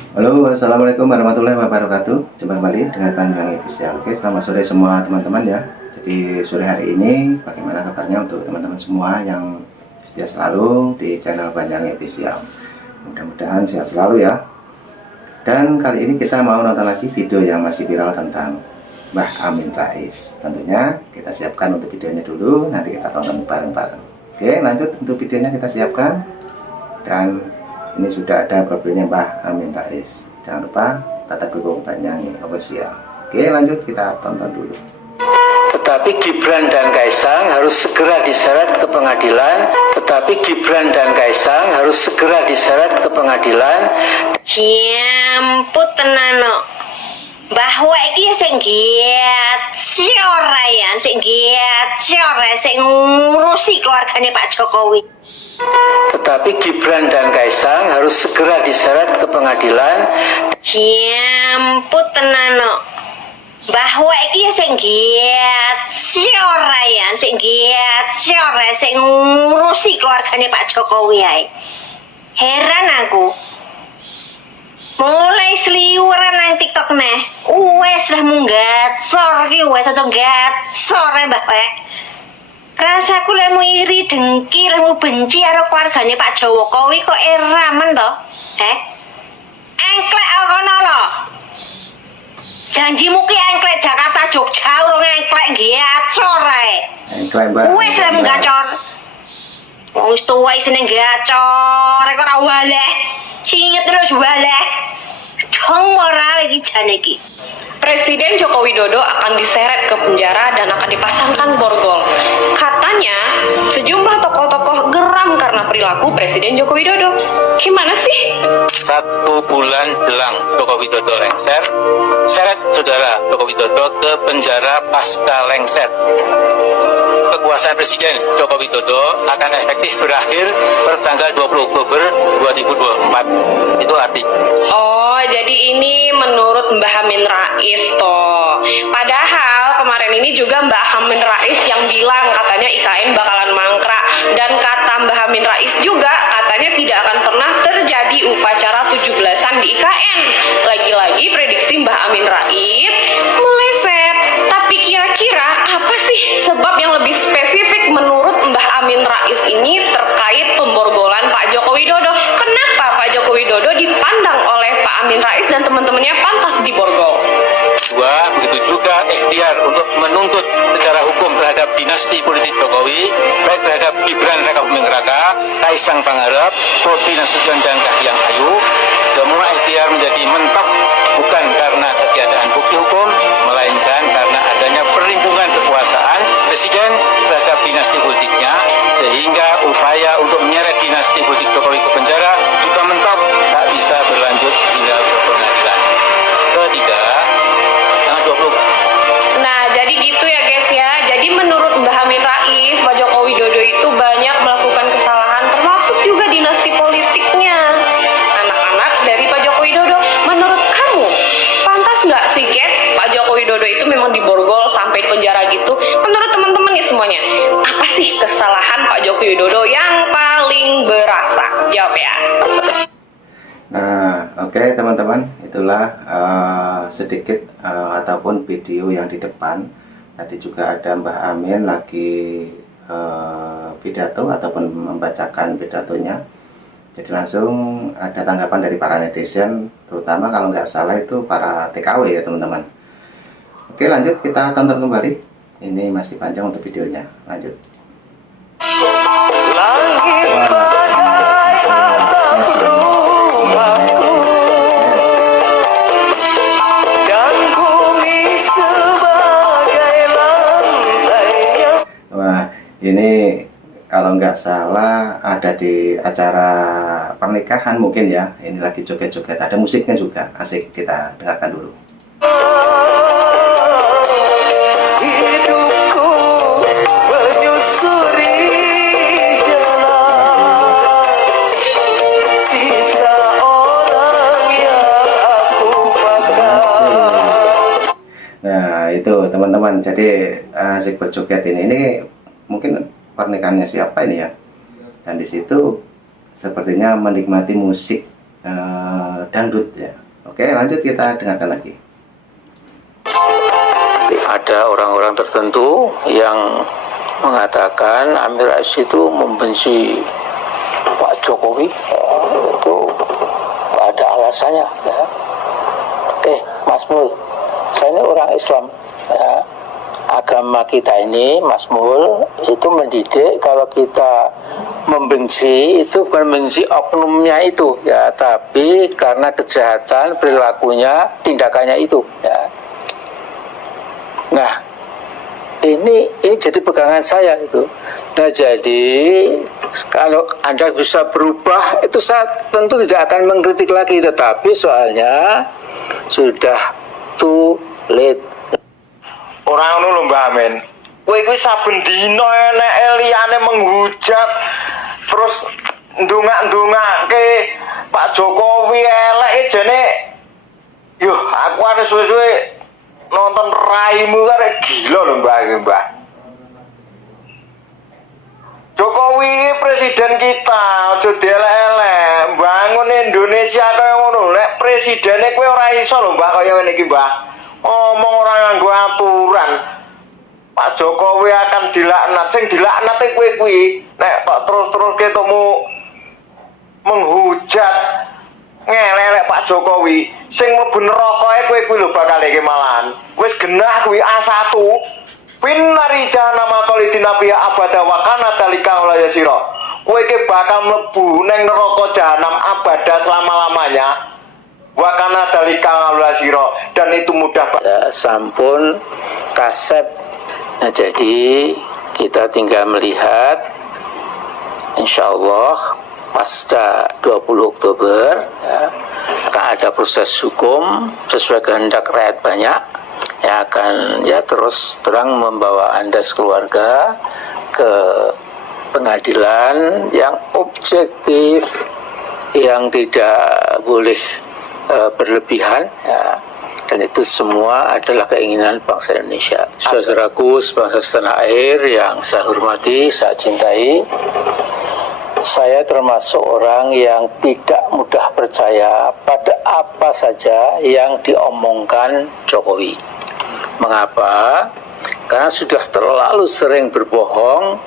Halo, assalamualaikum warahmatullahi wabarakatuh. Jumpa kembali dengan Banyuwangi Official. Oke, selamat sore semua teman-teman ya. Jadi sore hari ini bagaimana kabarnya untuk teman-teman semua yang setia selalu di channel Banyuwangi Official. Mudah-mudahan sehat selalu ya. Dan kali ini kita mau nonton lagi video yang masih viral tentang Mbah Amin Rais. Tentunya kita siapkan untuk videonya dulu, nanti kita tonton bareng-bareng. Oke, lanjut untuk videonya kita siapkan. Dan ini sudah ada profilnya Mbah Amin Rais. Jangan lupa tetap dukung Banyuwangi Official. Oke, lanjut kita tonton dulu. Tetapi Gibran dan Kaisang harus segera diseret ke pengadilan. Tetapi Gibran dan Kaisang harus segera diseret ke pengadilan. Jamput tenano. Bahwa iki sing giat ora ya, sing giat ora sing ngurusi keluarganya Pak Jokowi. Tetapi Gibran dan Kaisang harus segera diseret ke pengadilan. Jamput tenano. Bahwa iki sing giat ora ya, sing giat ora sing ngurusi keluarganya Pak Jokowi ae. Heran aku. Mulai seliuran nang TikTok neh. Wes lah munggacor iki wes aja gacor Mbah Pek. Rasaku lemu iri dengki lemu benci karo keluargane Pak Jokowi kok eraman to? Engklek kono lho. Janjimu ki engklek Jakarta Jogja urung engklek gacor ae. Engklek Mbak. Wes lah munggacor. Wong wis tuwa isine gacor kok ora waleh. Singet terus waleh. Dong moral iki jane iki. Presiden Joko Widodo akan diseret ke penjara dan akan dipasangkan borgol. Katanya, sejumlah tokoh-tokoh geram karena perilaku Presiden Joko Widodo. Gimana sih? 1 bulan jelang Joko Widodo lengser, seret saudara Joko Widodo ke penjara pasca lengser. Kekuasaan Presiden Joko Widodo akan efektif berakhir pertanggal 20 Oktober 2024. Itu artinya. Oh, jadi ini menurut Mbah Amin Rais toh. Padahal kemarin ini juga Mbah Amin Rais yang bilang katanya IKN bakalan mangkrak. Dan kata Mbah Amin Rais juga katanya tidak akan pernah terjadi upacara 17-an di IKN. Lagi-lagi prediksi Mbah Amin Rais meleset. Tapi kira-kira apa sih sebab yang lebih spesifik menurut Mbah Amin Rais ini terkait pemborgolan Pak Joko Widodo? Kenapa Pak Joko Widodo dipandang oleh Pak Amin Rais dan teman-temannya pantas diborgol? Dua, begitu juga ikhtiar untuk menuntut secara hukum terhadap dinasti politik Jokowi, baik terhadap Gibran Raka Buming Raka, Kaisang Pangarep, Bobi Nasution dan Kahiyang Ayu. Semua ikhtiar menjadi mentok bukan karena ketiadaan bukti hukum, melainkan karena adanya perlindungan kekuasaan Presiden terhadap dinasti politiknya, sehingga upaya untuk menyeret dinasti politik Jokowi ke penjara juga mentok, tak bisa berlanjut hingga ke pengadilan. Ketiga, tanggal 20. Nah, jadi gitu ya guys ya. Jadi menurut Mbah Amin Rais, Pak Joko Widodo itu banyak melakukan kesalahan, termasuk juga dinasti politiknya. Anak-anak dari Pak Joko Widodo, menurut kamu, pantas nggak sih guys Pak Joko Widodo itu memang diborgol sampai penjara gitu? Menurut teman-teman nih semuanya, apa sih kesalahan Pak Joko Widodo yang paling berasa? Jawab ya. Nah, oke teman-teman, itulah sedikit ataupun video yang di depan. Tadi juga ada Mbah Amin lagi pidato ataupun membacakan pidatonya. Jadi langsung ada tanggapan dari para netizen, terutama kalau nggak salah itu para TKW ya teman-teman. Oke, lanjut kita tonton kembali. Ini masih panjang untuk videonya. Lanjut. Wah, ini kalau nggak salah ada di acara pernikahan mungkin ya. Ini lagi joget-joget, ada musiknya juga. Asik, kita dengarkan dulu. Nah itu teman-teman, jadi asik berjoget ini mungkin pernikahannya siapa ini ya, dan disitu sepertinya menikmati musik dangdut ya. Oke, lanjut kita dengarkan lagi. Ada orang-orang tertentu yang mengatakan Amin Rais itu membenci Pak Jokowi, itu nggak ada alasannya. Ya. Oke, Mas Mul, saya ini orang Islam. Ya. Agama kita ini, Mas Mul, itu mendidik kalau kita membenci itu bukan membenci oknumnya itu, ya, tapi karena kejahatan perilakunya, tindakannya itu. Ya. Nah, ini jadi pegangan saya itu. Nah, jadi kalau Anda bisa berubah, itu saya tentu tidak akan mengkritik lagi, tetapi soalnya sudah too late. Orang ngono lho Mbak Amin. Kowe kuwi saben dina enek liyane menghujat terus ndongak-ndongake Pak Jokowi elek jane. Yo, aku arep suwe-suwe nonton raimu arek gila lho Mbak. Jokowi presiden kita, aja dielek-elek. Bangun Indonesia kaya ngono. Lek presidene kowe ora iso lho Mbak kaya ngene iki Mbak. Omong orang nganggo aturan. Pak Jokowi akan dilaknat. Sing dilaknat kowe kuwi nek kok terus-terus ketemu menghujat ngelelek Pak Jokowi. Sing mlebu neraka kowe kuwi lho bakal iki malahan. Wis genah kuwi A1. Pinari jahannama khalidina fiha abada wa kana dalika la yasira. Kowe iki bakal mlebu ning neraka jahanam abada selama-lamanya. Wakana dalika alasiro, dan itu mudah ya, sampun kasep. Nah, jadi kita tinggal melihat insya Allah pasca 20 Oktober ya, akan ada proses hukum sesuai kehendak rakyat banyak yang akan ya terus terang membawa Anda sekeluarga ke pengadilan yang objektif, yang tidak boleh berlebihan ya. Dan itu semua adalah keinginan bangsa Indonesia. Saudaraku sebangsa setanah air yang saya hormati, saya cintai, saya termasuk orang yang tidak mudah percaya pada apa saja yang diomongkan Jokowi. Mengapa? Karena sudah terlalu sering berbohong,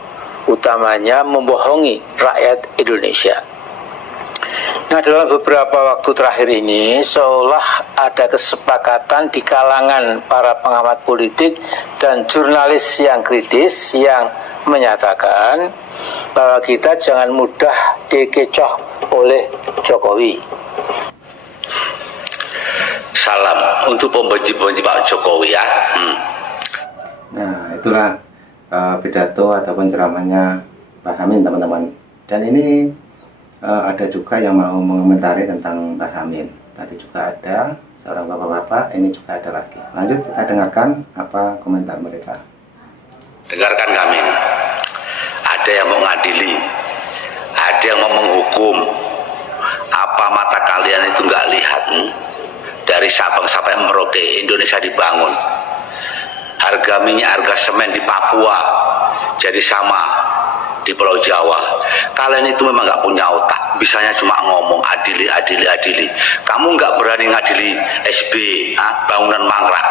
utamanya membohongi rakyat Indonesia. Nah, dalam beberapa waktu terakhir ini seolah ada kesepakatan di kalangan para pengamat politik dan jurnalis yang kritis yang menyatakan bahwa kita jangan mudah dikecoh oleh Jokowi. Salam untuk pembenci-pembenci Pak Jokowi ya. Nah, itulah pidato ataupun ceramahnya Pak Amin, teman-teman. Dan ini ada juga yang mau mengomentari tentang Mbah Amin. Tadi juga ada seorang bapak-bapak, ini juga ada lagi. Lanjut kita dengarkan apa komentar mereka. Dengarkan kami. Ada yang mau ngadili, ada yang mau menghukum. Apa mata kalian itu nggak lihat? Dari Sabang sampai Merauke, Indonesia dibangun. Harga minyak, harga semen di Papua jadi sama di Pulau Jawa. Kalian itu memang nggak punya otak, bisanya cuma ngomong adili. Kamu nggak berani ngadili SB, bangunan mangkrak,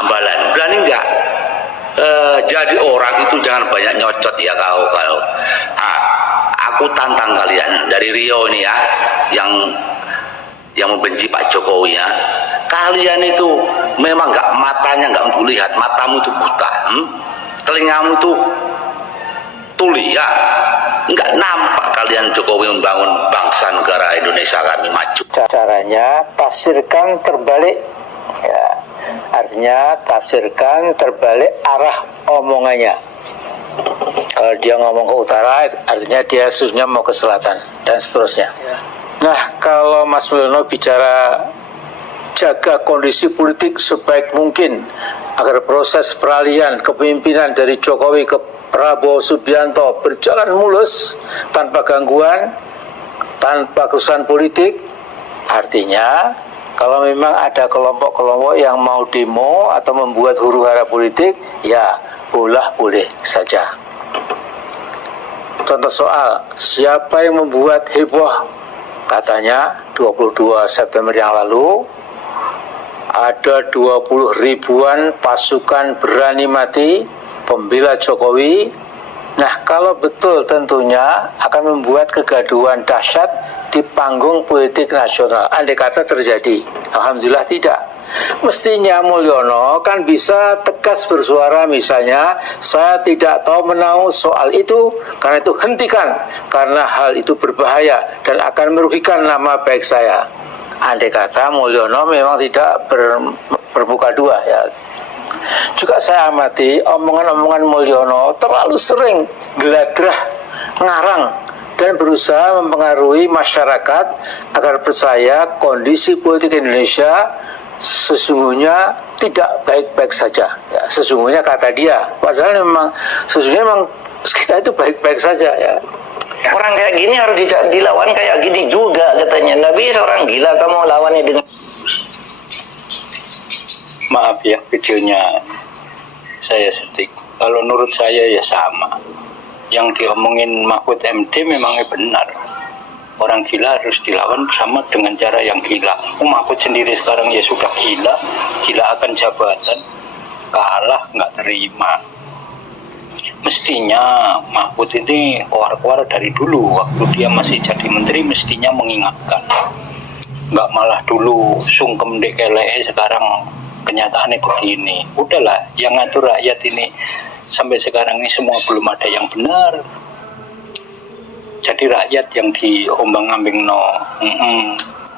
Ambalan, berani nggak? Jadi orang itu jangan banyak nyocot ya kau. Aku tantang kalian dari Rio ini ya, yang membenci Pak Jokowi ya. Kalian itu memang matanya nggak untuk lihat, matamu itu buta, telingamu itu tuli ya, nggak nampak kalian Jokowi membangun bangsa negara Indonesia kami maju. Caranya tafsirkan terbalik ya, artinya tafsirkan terbalik arah omongannya. Kalau dia ngomong ke utara, artinya dia khususnya mau ke selatan dan seterusnya. Nah, kalau Mas Mulyono bicara jaga kondisi politik sebaik mungkin agar proses peralihan kepemimpinan dari Jokowi ke Prabowo Subianto berjalan mulus tanpa gangguan, tanpa kerusuhan politik, artinya kalau memang ada kelompok-kelompok yang mau demo atau membuat huru-hara politik, ya boleh saja. Contoh soal siapa yang membuat heboh Katanya 22 September yang lalu ada 20 ribuan pasukan berani mati pembela Jokowi. Nah, kalau betul tentunya akan membuat kegaduhan dahsyat di panggung politik nasional. Andai kata terjadi, alhamdulillah tidak. Mestinya Mulyono kan bisa tegas bersuara, misalnya, saya tidak tahu menahu soal itu, karena itu hentikan, karena hal itu berbahaya dan akan merugikan nama baik saya. Andai kata Mulyono memang tidak berbuka dua ya. Juga saya amati omongan-omongan Mulyono terlalu sering geladrah, ngarang, dan berusaha mempengaruhi masyarakat agar percaya kondisi politik Indonesia sesungguhnya tidak baik-baik saja. Ya, sesungguhnya kata dia, padahal sesungguhnya kita itu baik-baik saja ya. Orang kayak gini harus dilawan kayak gini juga katanya. Nggak bisa orang gila kamu lawannya dengan... Maaf ya, videonya saya setik. Kalau menurut saya ya sama. Yang diomongin Mahfud MD memangnya benar. Orang gila harus dilawan bersama dengan cara yang gila. Mahfud sendiri sekarang ya sudah gila. Gila akan jabatan. Kalah nggak terima. Mestinya Mahfud ini keluar-keluar dari dulu. Waktu dia masih jadi menteri mestinya mengingatkan. Nggak malah dulu sungkem dekele sekarang kenyataannya begini. Udahlah, yang ngatur rakyat ini sampai sekarang ini semua belum ada yang benar. Jadi rakyat yang diombang-ambing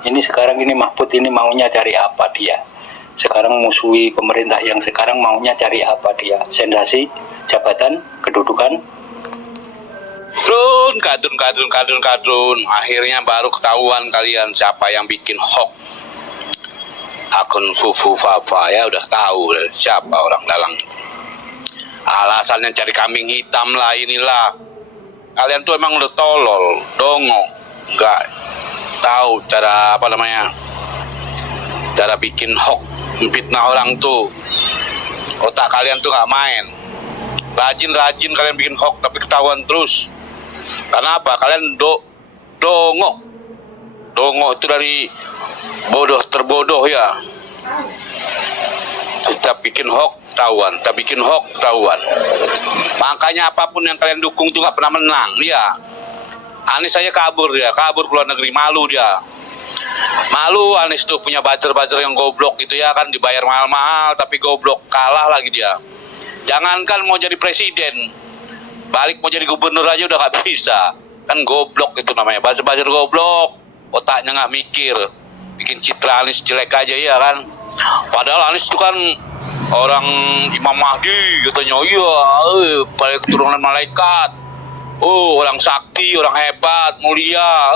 Ini sekarang ini Mahfud ini maunya cari apa dia? Sekarang musuhi pemerintah yang sekarang maunya cari apa dia? Sensasi, jabatan, kedudukan. Kadun. Akhirnya baru ketahuan kalian siapa yang bikin hoax. Akun Fufu Fafa ya udah tahu siapa orang dalang. Alasannya cari kambing hitam lah inilah. Kalian tuh emang udah tolol, dongo, nggak tahu cara cara bikin hoax, fitnah orang tuh. Otak kalian tuh nggak main. Rajin kalian bikin hoax tapi ketahuan terus. Karena apa? Kalian dongo itu dari bodoh terbodoh ya. Kita bikin hoax tahuan, makanya apapun yang kalian dukung tuh nggak pernah menang ya. Anies saya kabur ke luar negeri, malu Anies tuh punya buzzer yang goblok gitu ya kan, dibayar mahal-mahal tapi goblok, kalah lagi dia. Jangankan mau jadi presiden, balik mau jadi gubernur aja udah nggak bisa kan, goblok itu namanya, buzzer goblok, otaknya nggak mikir, bikin citra Anies jelek aja ya kan. Padahal Anies itu kan orang Imam Mahdi katanya, pada keturunan malaikat, orang sakti, orang hebat, mulia,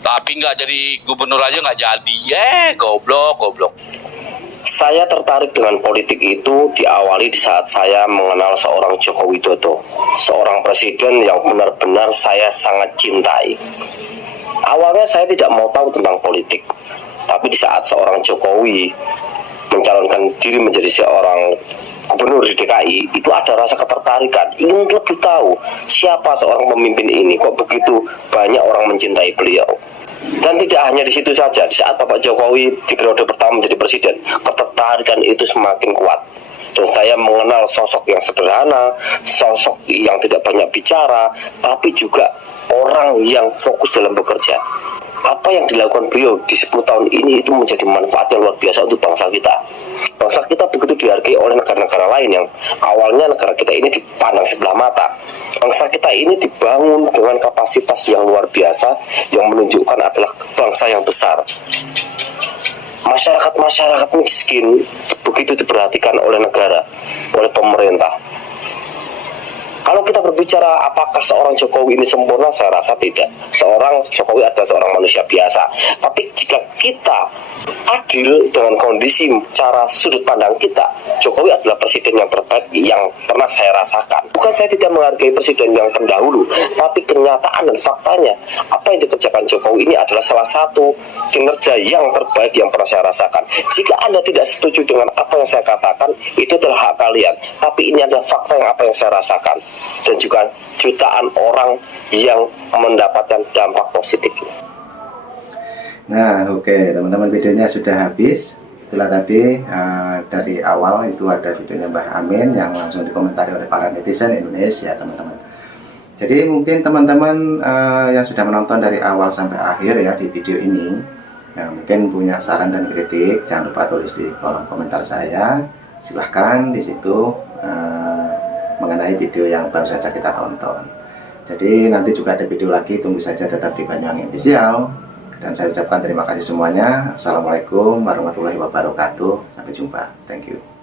tapi nggak jadi gubernur aja nggak jadi, goblok. Saya tertarik dengan politik itu diawali di saat saya mengenal seorang Joko Widodo, seorang presiden yang benar-benar saya sangat cintai. Awalnya saya tidak mau tahu tentang politik, tapi di saat seorang Jokowi mencalonkan diri menjadi seorang gubernur di DKI, itu ada rasa ketertarikan, ingin lebih tahu siapa seorang pemimpin ini, kok begitu banyak orang mencintai beliau. Dan tidak hanya di situ saja, di saat Bapak Jokowi di periode pertama menjadi presiden, ketertarikan itu semakin kuat. Dan saya mengenal sosok yang sederhana, sosok yang tidak banyak bicara, tapi juga orang yang fokus dalam bekerja. Apa yang dilakukan beliau di 10 tahun ini itu menjadi manfaat yang luar biasa untuk bangsa kita. Bangsa kita begitu dihargai oleh negara-negara lain yang awalnya negara kita ini dipandang sebelah mata. Bangsa kita ini dibangun dengan kapasitas yang luar biasa yang menunjukkan adalah bangsa yang besar. Masyarakat miskin begitu diperhatikan oleh negara, oleh pemerintah. Kalau kita berbicara apakah seorang Jokowi ini sempurna, saya rasa tidak. Seorang Jokowi adalah seorang manusia biasa. Tapi jika kita adil dengan kondisi cara sudut pandang kita, Jokowi adalah presiden yang terbaik yang pernah saya rasakan. Bukan saya tidak menghargai presiden yang terdahulu, tapi kenyataan dan faktanya, apa yang dikerjakan Jokowi ini adalah salah satu kinerja yang terbaik yang pernah saya rasakan. Jika Anda tidak setuju dengan apa yang saya katakan, itu adalah hak kalian. Tapi ini adalah fakta yang apa yang saya rasakan. Dan juga jutaan orang yang mendapatkan dampak positifnya. Nah, oke, teman-teman, videonya sudah habis. Itulah tadi dari awal itu ada videonya Mbah Amin yang langsung dikomentari oleh para netizen Indonesia, teman-teman. Jadi mungkin teman-teman yang sudah menonton dari awal sampai akhir ya di video ini, mungkin punya saran dan kritik, jangan lupa tulis di kolom komentar saya. Silahkan di situ mengenai video yang baru saja kita tonton. Jadi nanti juga ada video lagi, tunggu saja tetap di Banyuwangi Official. Dan saya ucapkan terima kasih semuanya. Assalamualaikum warahmatullahi wabarakatuh. Sampai jumpa. Thank you.